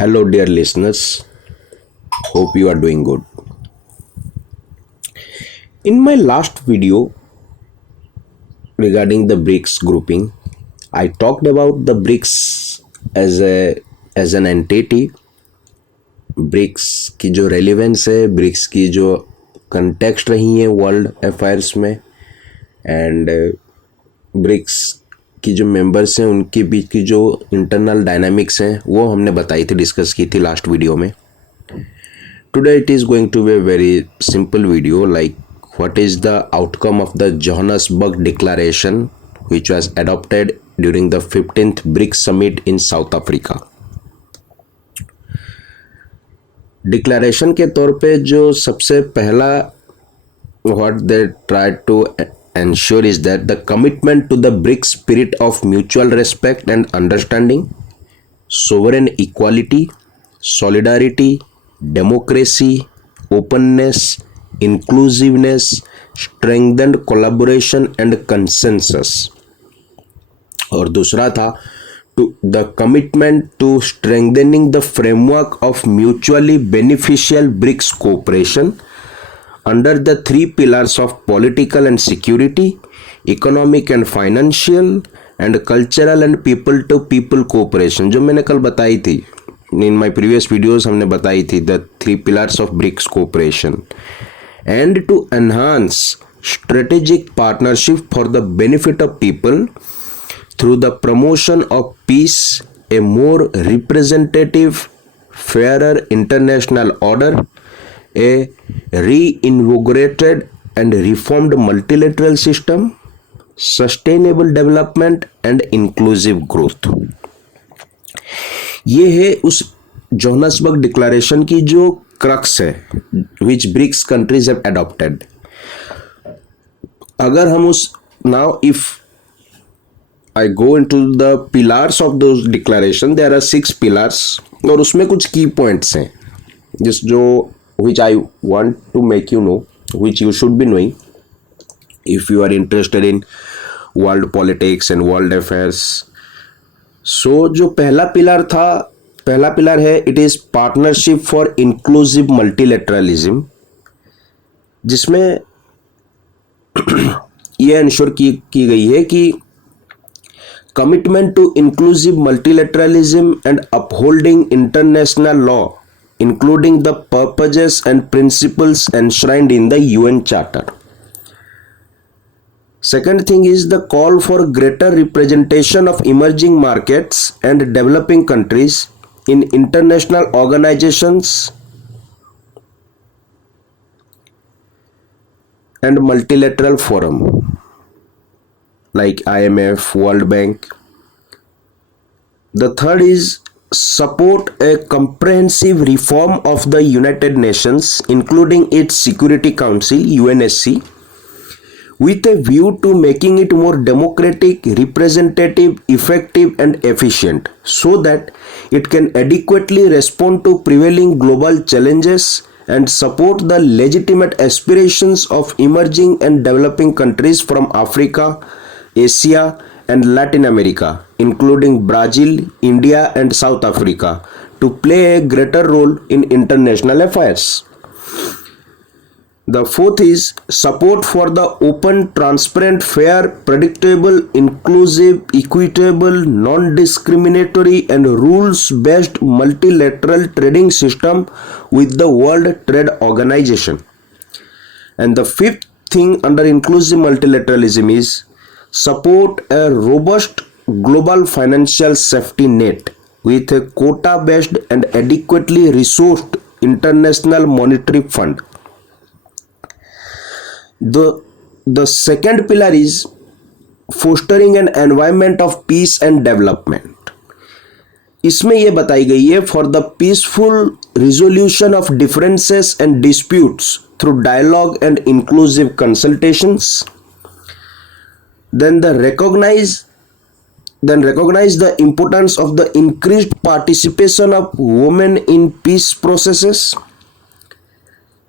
Hello, dear listeners. Hope you are doing good. In my last video regarding the BRICS grouping, I talked about the BRICS as an entity, BRICS की जो relevance है, BRICS की जो context रही है world affairs में, and BRICS की जो मेंबर्स हैं उनके बीच की जो इंटरनल डायनामिक्स हैं वो हमने बताई थी, डिस्कस की थी लास्ट वीडियो में. Today it is going to be a very simple video, like what is the outcome of the Johannesburg Declaration which was adopted during the 15th BRICS Summit in South Africa. Declaration के तौर पे जो सबसे पहला what they tried to ensure is that the commitment to the BRICS spirit of mutual respect and understanding, sovereign equality, solidarity, democracy, openness, inclusiveness, strengthened collaboration and consensus. और दूसरा था to the commitment to strengthening the framework of mutually beneficial BRICS cooperation under the three pillars of political and security, economic and financial, and cultural and people to people cooperation. जो मैंने कल बताई थी in my previous videos, हमने बताई थी the three pillars of BRICS cooperation, and to enhance strategic partnership for the benefit of people through the promotion of peace, a more representative, fairer international order, a reinvigorated and reformed multilateral system, sustainable development and inclusive growth. ये है उस Johannesburg declaration की जो crux है which BRICS countries have adopted. अगर हम उस now if I go into the pillars of those declaration, there are 6 pillars और उसमें कुछ की पॉइंट्स हैं जिस जो which I want to make you know, which you should be knowing if you are interested in world politics and world affairs. So जो पहला pillar है it is partnership for inclusive multilateralism, जिसमें ये ensure की गई है कि commitment to inclusive multilateralism and upholding international law including the purposes and principles enshrined in the UN Charter. Second thing is the call for greater representation of emerging markets and developing countries in international organizations and multilateral forum like IMF, World Bank. The third is support a comprehensive reform of the United Nations, including its Security Council, UNSC, with a view to making it more democratic, representative, effective and efficient, so that it can adequately respond to prevailing global challenges and support the legitimate aspirations of emerging and developing countries from Africa, Asia and Latin America, including Brazil, India and South Africa, to play a greater role in international affairs. The fourth is support for the open, transparent, fair, predictable, inclusive, equitable, non-discriminatory and rules-based multilateral trading system with the World Trade Organization. And the fifth thing under inclusive multilateralism is support a robust global financial safety net with a quota-based and adequately resourced international monetary fund. The second pillar is fostering an environment of peace and development. इसमें यह बताई गई है for the peaceful resolution of differences and disputes through dialogue and inclusive consultations. Then recognize the importance of the increased participation of women in peace processes.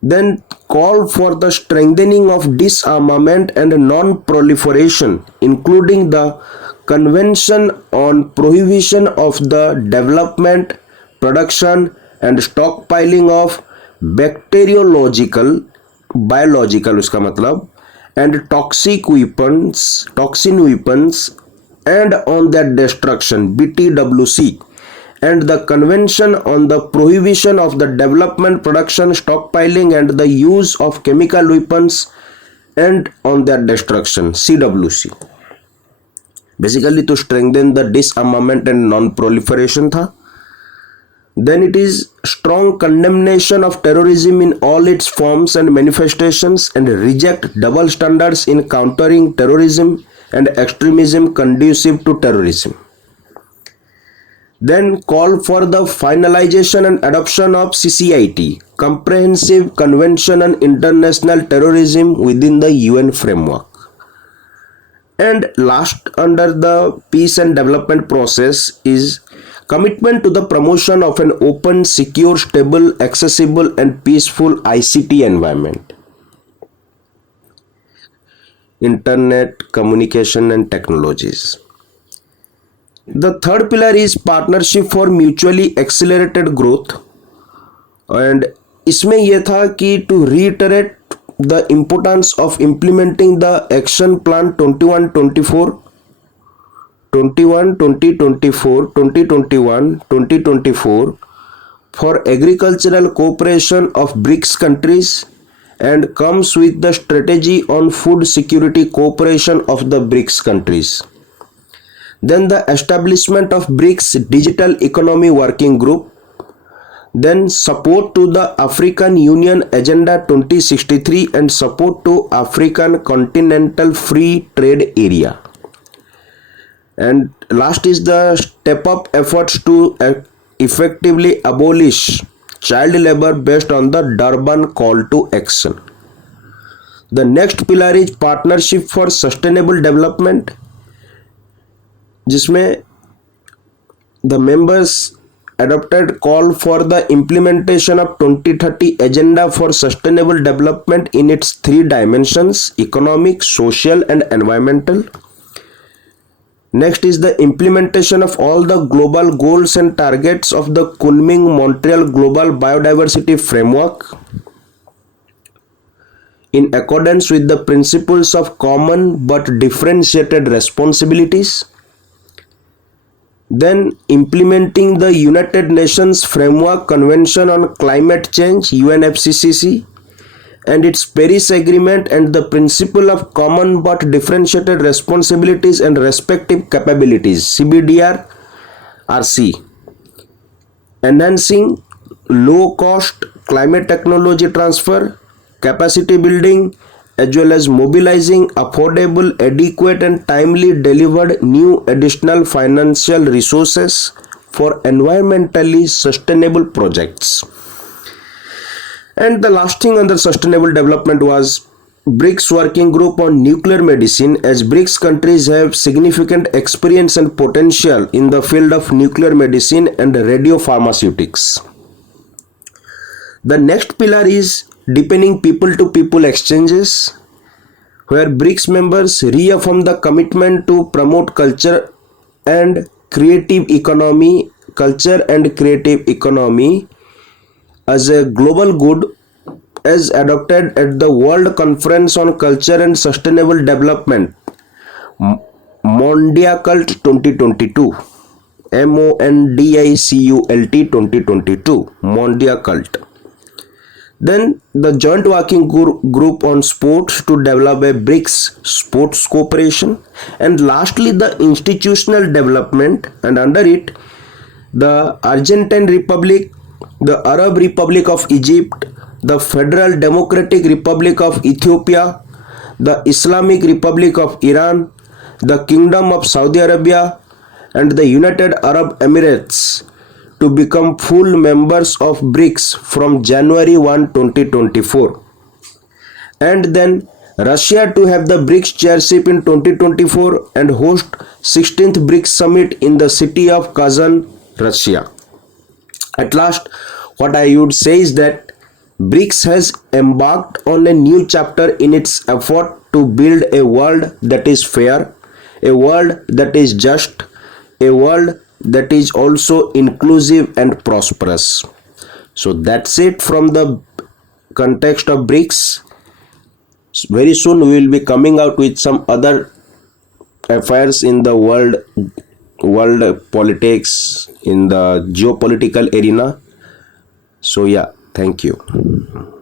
Then call for the strengthening of disarmament and non-proliferation, including the Convention on Prohibition of the Development, production and stockpiling of biological उसका मतलब and toxin weapons and on their destruction BTWC and the Convention on the Prohibition of the Development, Production, Stockpiling and the Use of Chemical Weapons and on their destruction CWC. Basically to strengthen the disarmament and non-proliferation था. Then it is strong condemnation of terrorism in all its forms and manifestations and reject double standards in countering terrorism and extremism conducive to terrorism. Then call for the finalization and adoption of CCIT, Comprehensive Convention on International Terrorism within the UN framework. And last under the peace and development process is commitment to the promotion of an open, secure, stable, accessible and peaceful ICT environment. Internet, communication and technologies. The third pillar is partnership for mutually accelerated growth. And इसमें यह था कि to reiterate the importance of implementing the action plan 2024 for agricultural cooperation of BRICS countries and comes with the strategy on food security cooperation of the BRICS countries. Then the establishment of BRICS Digital Economy Working Group. Then support to the African Union Agenda 2063 and support to African Continental Free Trade Area. And last is the step up efforts to effectively abolish child labor based on the Durban Call to Action. The next pillar is partnership for sustainable development, जिसमें the members adopted call for the implementation of 2030 agenda for sustainable development in its three dimensions: economic, social and environmental. Next is the implementation of all the global goals and targets of the Kunming-Montreal Global Biodiversity Framework in accordance with the principles of common but differentiated responsibilities. Then implementing the United Nations Framework Convention on Climate Change UNFCCC and its Paris Agreement and the principle of common but differentiated responsibilities and respective capabilities CBDR RC. Enhancing low cost climate technology transfer, capacity building as well as mobilizing affordable, adequate and timely delivered new additional financial resources for environmentally sustainable projects. And the last thing under sustainable development was BRICS Working Group on Nuclear Medicine, as BRICS countries have significant experience and potential in the field of nuclear medicine and radiopharmaceutics. The next pillar is deepening people-to-people exchanges, where BRICS members reaffirm the commitment to promote culture and creative economy as a global good as adopted at the World Conference on Culture and Sustainable Development Mondiacult 2022 MONDICULT 2022 Mondiacult. Then the joint working group on sports to develop a BRICS sports cooperation, and lastly the institutional development, and under it the Argentine Republic, the Arab Republic of Egypt, the Federal Democratic Republic of Ethiopia, the Islamic Republic of Iran, the Kingdom of Saudi Arabia and the United Arab Emirates to become full members of BRICS from January 1, 2024. And then Russia to have the BRICS chairship in 2024 and host 16th BRICS summit in the city of Kazan, Russia. At last, what I would say is that BRICS has embarked on a new chapter in its effort to build a world that is fair, a world that is just, a world that is also inclusive and prosperous. So that's it from the context of BRICS. Very soon we will be coming out with some other affairs in the world politics, in the geopolitical arena. So yeah, thank you.